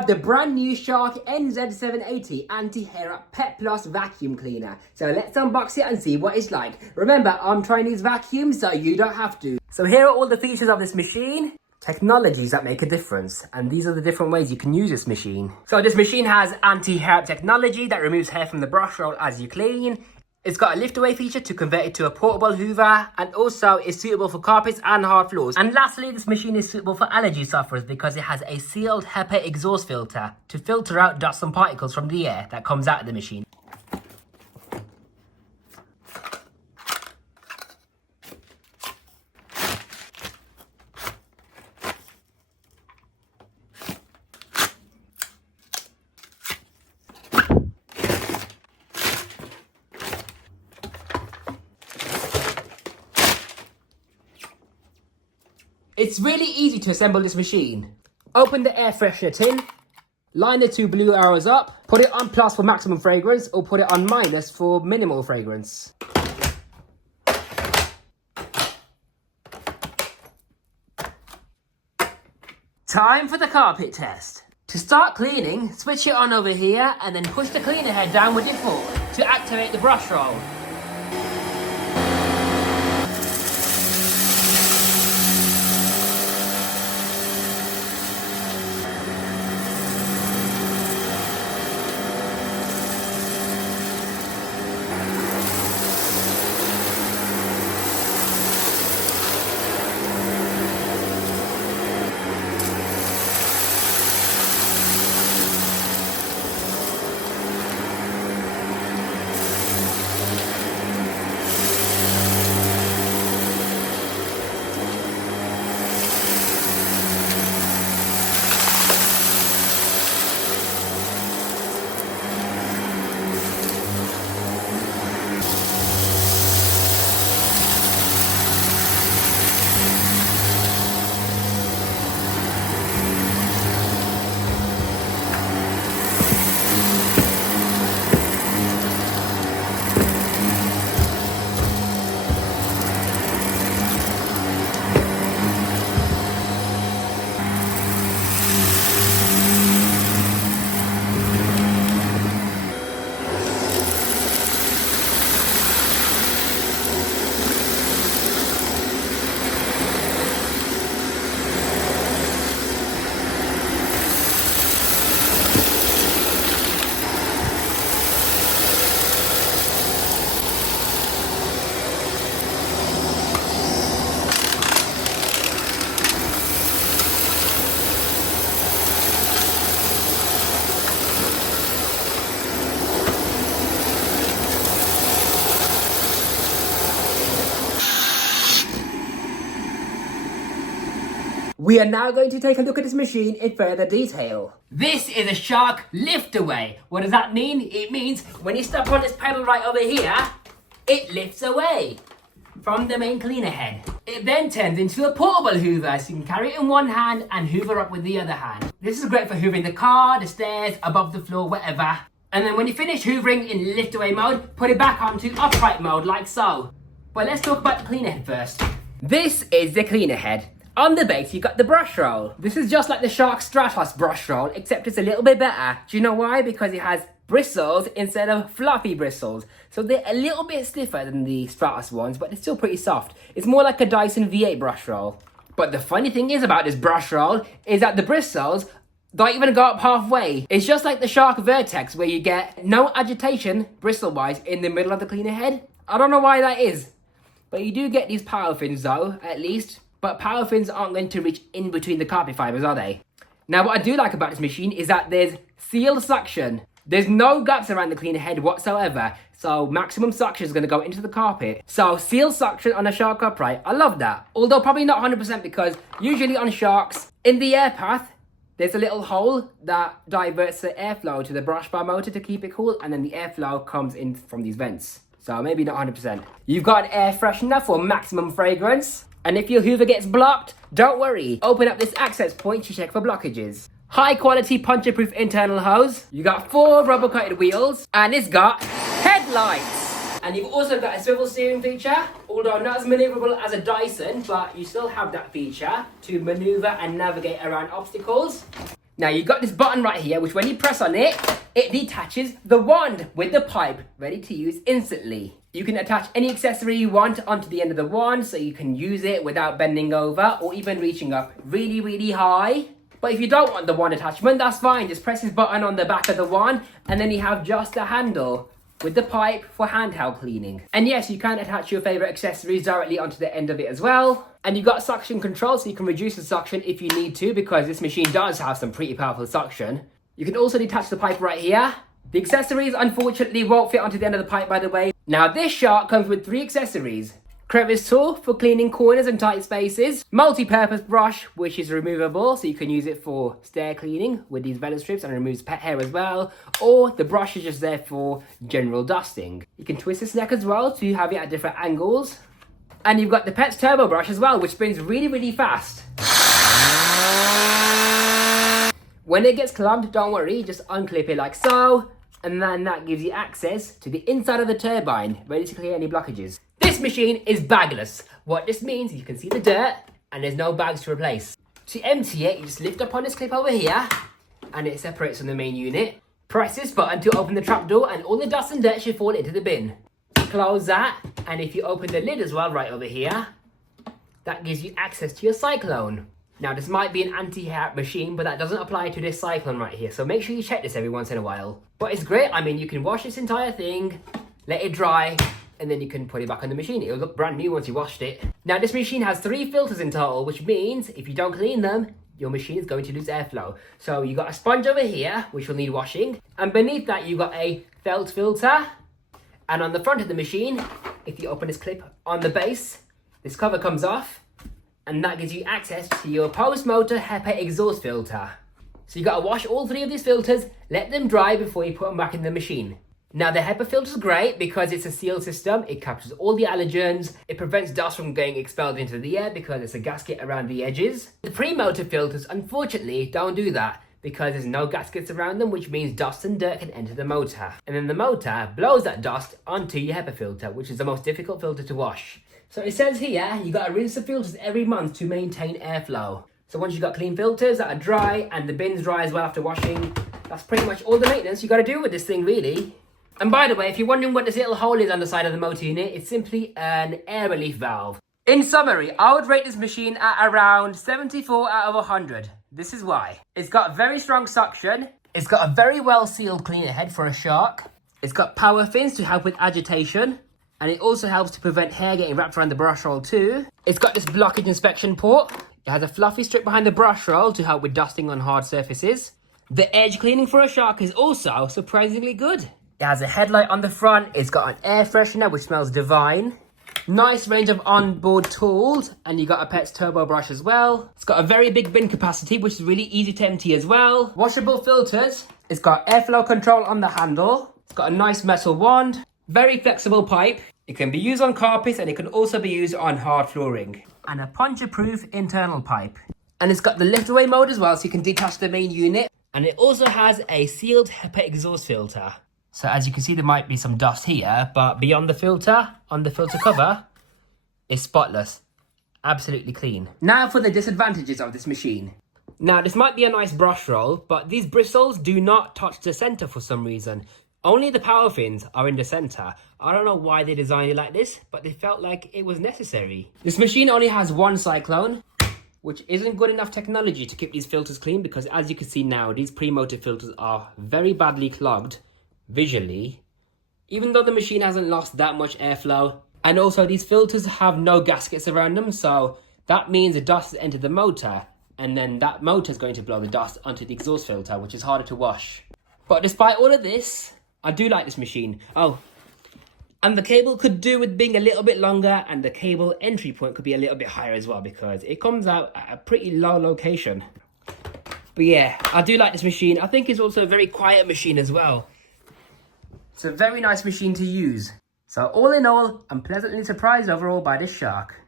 have the brand new Shark NZ780 Anti-Hair Pet Plus Vacuum Cleaner. So let's unbox it and see what it's like. Remember, I'm trying these vacuums so you don't have to. So here are all the features of this machine. Technologies that make a difference, and these are the different ways you can use this machine. So this machine has anti-hair technology that removes hair from the brush roll as you clean. It's got a lift away feature to convert it to a portable hoover, and also is suitable for carpets and hard floors. And lastly, this machine is suitable for allergy sufferers because it has a sealed HEPA exhaust filter to filter out dust and particles from the air that comes out of the machine. It's really easy to assemble this machine. Open the air freshener tin, line the two blue arrows up, put it on plus for maximum fragrance or put it on minus for minimal fragrance. Time for the carpet test. To start cleaning, switch it on over here and then push the cleaner head down with your foot to activate the brush roll. We are now going to take a look at this machine in further detail. This is a Shark lift away. What does that mean? It means when you step on this pedal right over here, it lifts away from the main cleaner head. It then turns into a portable hoover, so you can carry it in one hand and hoover up with the other hand. This is great for hoovering the car, the stairs, above the floor, whatever. And then when you finish hoovering in lift away mode, put it back onto upright mode like so. But let's talk about the cleaner head first. This is the cleaner head. On the base, you got the brush roll. This is just like the Shark Stratos brush roll, except it's a little bit better. Do you know why? Because it has bristles instead of fluffy bristles. So they're a little bit stiffer than the Stratos ones, but it's still pretty soft. It's more like a Dyson V8 brush roll. But the funny thing is about this brush roll is that the bristles don't even go up halfway. It's just like the Shark Vertex, where you get no agitation, bristle-wise, in the middle of the cleaner head. I don't know why that is. But you do get these power fins though, at least. But power fins aren't going to reach in between the carpet fibers, are they? Now, what I do like about this machine is that there's sealed suction. There's no gaps around the cleaner head whatsoever. So maximum suction is going to go into the carpet. So sealed suction on a Shark upright, I love that. Although probably not 100% because usually on Sharks, in the air path, there's a little hole that diverts the airflow to the brush bar motor to keep it cool. And then the airflow comes in from these vents. So maybe not 100%. You've got an air freshener for maximum fragrance. And if your hoover gets blocked, don't worry. Open up this access point to check for blockages. High quality puncture proof internal hose. You got 4 rubber coated wheels. And it's got headlights. And you've also got a swivel steering feature. Although not as maneuverable as a Dyson, but you still have that feature to maneuver and navigate around obstacles. Now you've got this button right here, which when you press on it, it detaches the wand with the pipe, ready to use instantly. You can attach any accessory you want onto the end of the wand, so you can use it without bending over or even reaching up really, really high. But if you don't want the wand attachment, that's fine. Just press this button on the back of the wand, and then you have just a handle with the pipe for handheld cleaning. And yes, you can attach your favorite accessories directly onto the end of it as well. And you've got suction control, so you can reduce the suction if you need to, because this machine does have some pretty powerful suction. You can also detach the pipe right here. The accessories unfortunately won't fit onto the end of the pipe, by the way. Now this shark comes with 3 accessories. Crevice tool for cleaning corners and tight spaces. Multi-purpose brush, which is removable, so you can use it for stair cleaning with these velvet strips and removes pet hair as well. Or the brush is just there for general dusting. You can twist this neck as well to have it at different angles. And you've got the pet's turbo brush as well, which spins really, really fast. When it gets clumped, don't worry, just unclip it like so. And then that gives you access to the inside of the turbine, ready to clear any blockages. This machine is bagless. What this means is you can see the dirt and there's no bags to replace. To empty it, you just lift up on this clip over here and it separates from the main unit. Press this button to open the trapdoor and all the dust and dirt should fall into the bin. Close that, and if you open the lid as well right over here, that gives you access to your cyclone. Now this might be an anti-hair machine, but that doesn't apply to this cyclone right here, so make sure you check this every once in a while. But it's great. I mean, you can wash this entire thing, let it dry, and then you can put it back on the machine. It'll look brand new once you washed it. Now this machine has 3 filters in total, which means if you don't clean them, your machine is going to lose airflow. So you got a sponge over here, which will need washing, and beneath that you got a felt filter. And on the front of the machine, if you open this clip on the base, this cover comes off, and that gives you access to your post-motor HEPA exhaust filter. So you gotta wash all 3 of these filters, let them dry before you put them back in the machine. Now the HEPA filter is great because it's a sealed system. It captures all the allergens. It prevents dust from getting expelled into the air because it's a gasket around the edges. The pre-motor filters, unfortunately, don't do that because there's no gaskets around them, which means dust and dirt can enter the motor. And then the motor blows that dust onto your HEPA filter, which is the most difficult filter to wash. So it says here, you gotta rinse the filters every month to maintain airflow. So once you've got clean filters that are dry and the bin's dry as well after washing, that's pretty much all the maintenance you gotta do with this thing, really. And by the way, if you're wondering what this little hole is on the side of the motor unit, it's simply an air relief valve. In summary, I would rate this machine at around 74 out of 100. This is why. It's got very strong suction. It's got a very well sealed cleaner head for a shark. It's got power fins to help with agitation. And it also helps to prevent hair getting wrapped around the brush roll too. It's got this blockage inspection port. It has a fluffy strip behind the brush roll to help with dusting on hard surfaces. The edge cleaning for a shark is also surprisingly good. It has a headlight on the front. It's got an air freshener which smells divine. Nice range of onboard tools, and you got a pet's turbo brush as well. It's got a very big bin capacity, which is really easy to empty as well. Washable filters. It's got airflow control on the handle. It's got a nice metal wand. Very flexible pipe. It can be used on carpets and it can also be used on hard flooring. And a puncture-proof internal pipe. And it's got the lift-away mode as well, so you can detach the main unit. And it also has a sealed HEPA exhaust filter. So as you can see, there might be some dust here, but beyond the filter, on the filter cover, it's spotless. Absolutely clean. Now for the disadvantages of this machine. Now this might be a nice brush roll, but these bristles do not touch the center for some reason. Only the power fins are in the center. I don't know why they designed it like this, but they felt like it was necessary. This machine only has 1 cyclone, which isn't good enough technology to keep these filters clean, because as you can see now, these pre-motor filters are very badly clogged visually, even though the machine hasn't lost that much airflow. And also these filters have no gaskets around them, so that means the dust has entered the motor, and then that motor is going to blow the dust onto the exhaust filter, which is harder to wash. But despite all of this, I do like this machine. Oh, and the cable could do with being a little bit longer, and the cable entry point could be a little bit higher as well, because it comes out at a pretty low location. But yeah, I do like this machine. I think it's also a very quiet machine as well. It's a very nice machine to use. So all in all, I'm pleasantly surprised overall by this shark.